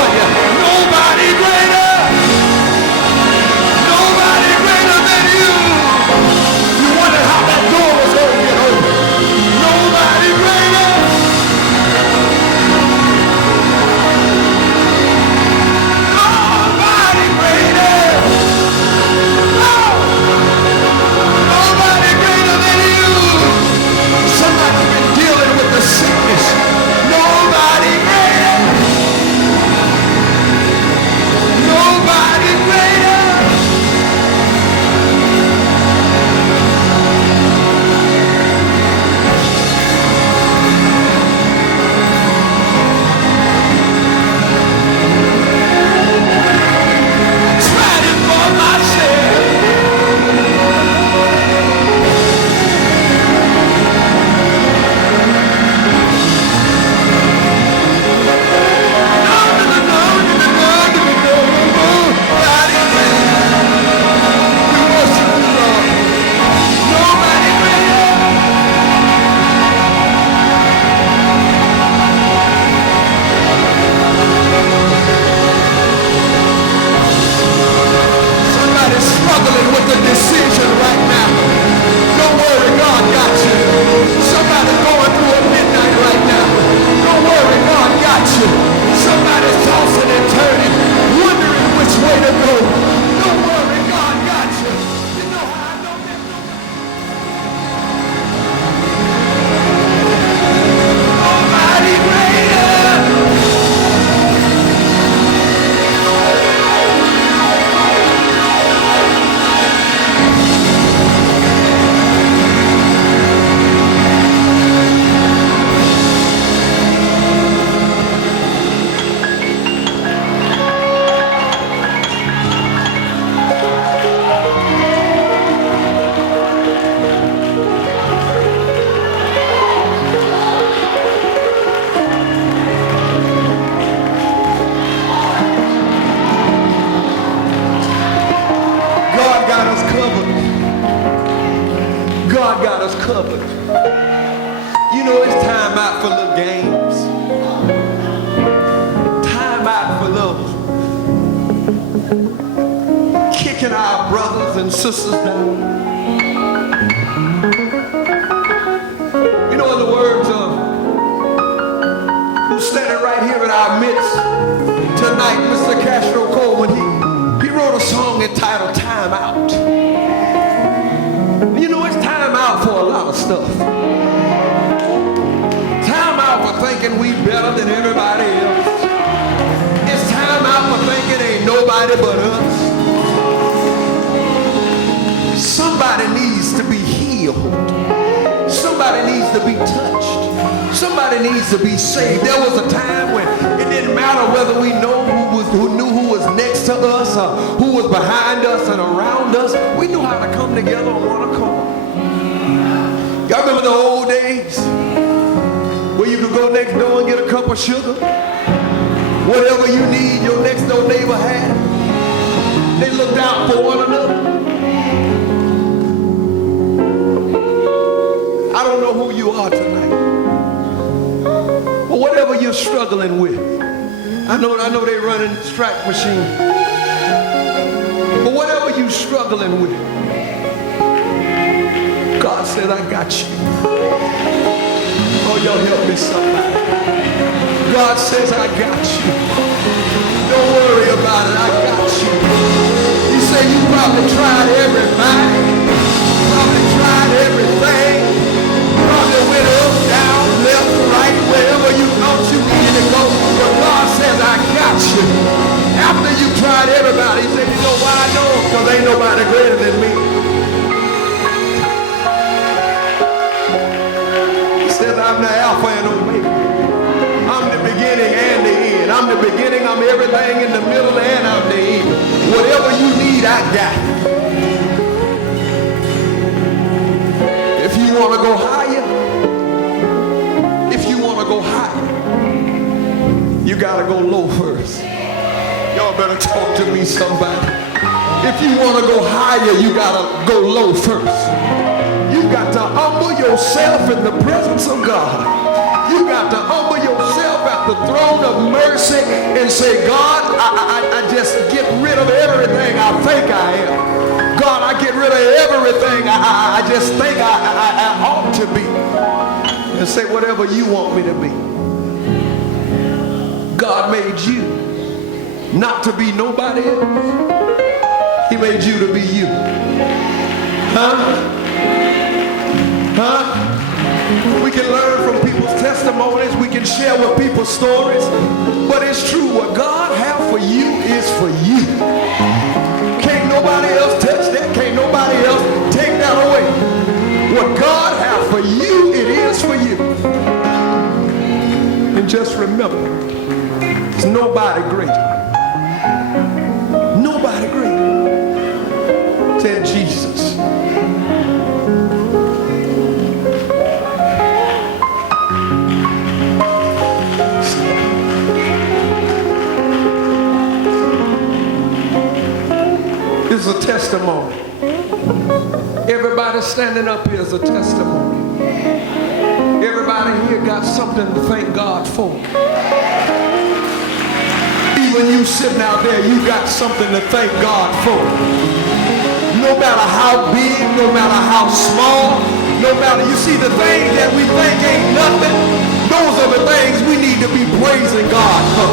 for you. Nobody greater. Nobody greater than you. You wonder how that door was going to get open. Nobody greater. Nobody greater. Nobody greater than you. Somebody's been dealing with the sickness. Nobody greater. Nobody greater. Tried it for myself. Struggling with the decision right now. Don't worry, God got you. Somebody's going through a midnight right now. Don't worry, God got you. Somebody's tossing and turning, wondering which way to go. Don't worry, God got you. You know how I know that? Nobody greater. God got us covered. You know, it's time out for little games. Time out for little kicking our brothers and sisters down. You know, in the words of who's standing right here in our midst tonight, Mr. Castro Coleman, he wrote a song entitled Time Out. You know, it's time out for a lot of stuff. Time out for thinking we better than everybody else. It's time out for thinking ain't nobody but us. Somebody needs to be healed. Somebody needs to be touched. Somebody needs to be saved. There was a time when it didn't matter whether we know who knew who was next to us or who was behind us and around us. We knew how to come together on one accord. Y'all remember the old days where you could go next door and get a cup of sugar? Whatever you need, your next door neighbor had. They looked out for one another. I don't know who you are tonight. But whatever you're struggling with, I know they're running track machine. But whatever you're struggling with, God said, I got you. Oh, y'all help me somebody. God says, I got you. Don't worry about it, I got you. You say you probably tried everybody, probably tried everything, probably went up, down, left, right, wherever you thought you needed to go. But God says, I got you. After you tried everybody, he said, you know why I know? Because ain't nobody greater than me. He says, I'm the Alpha and Omega. I'm the beginning and the end. I'm the beginning, I'm everything in the middle, and I'm the end. Whatever you need, I got it. If you want to go higher, you got to go low first. Y'all better talk to me, somebody. If you want to go higher, you got to go low first. You got to humble yourself in the presence of God. You got to humble yourself at the throne of mercy and say, God, I just get rid of everything I think I am. God, I get rid of everything I just think I ought to be. And say whatever you want me to be. God made you not to be nobody else. He made you to be you. We can learn from people's testimonies. We can share with people's stories. But it's true. What God has for you is for you. Can't nobody else touch that. Can't nobody else take that away. What God has for you, it is for you. And just remember, there's nobody greater. Nobody greater than Jesus. This is a testimony. Everybody standing up here is a testimony. Everybody here got something to thank God for. Even you sitting out there, you got something to thank God for. No matter how big, no matter how small, no matter, you see the things that we think ain't nothing, those are the things we need to be praising God for.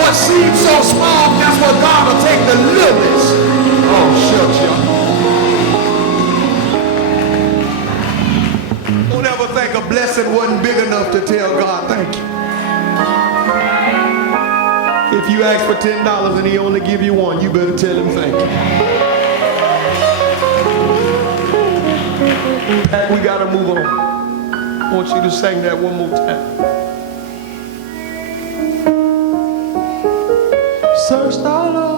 What seems so small, that's what God will take the littlest. Oh, shucks, y'all. Don't ever think a blessing wasn't big enough to tell God thank you. If you ask for $10 and he only give you one, you better tell him thank you. Pat, we got to move on. I want you to sing that one more time. Searched all over.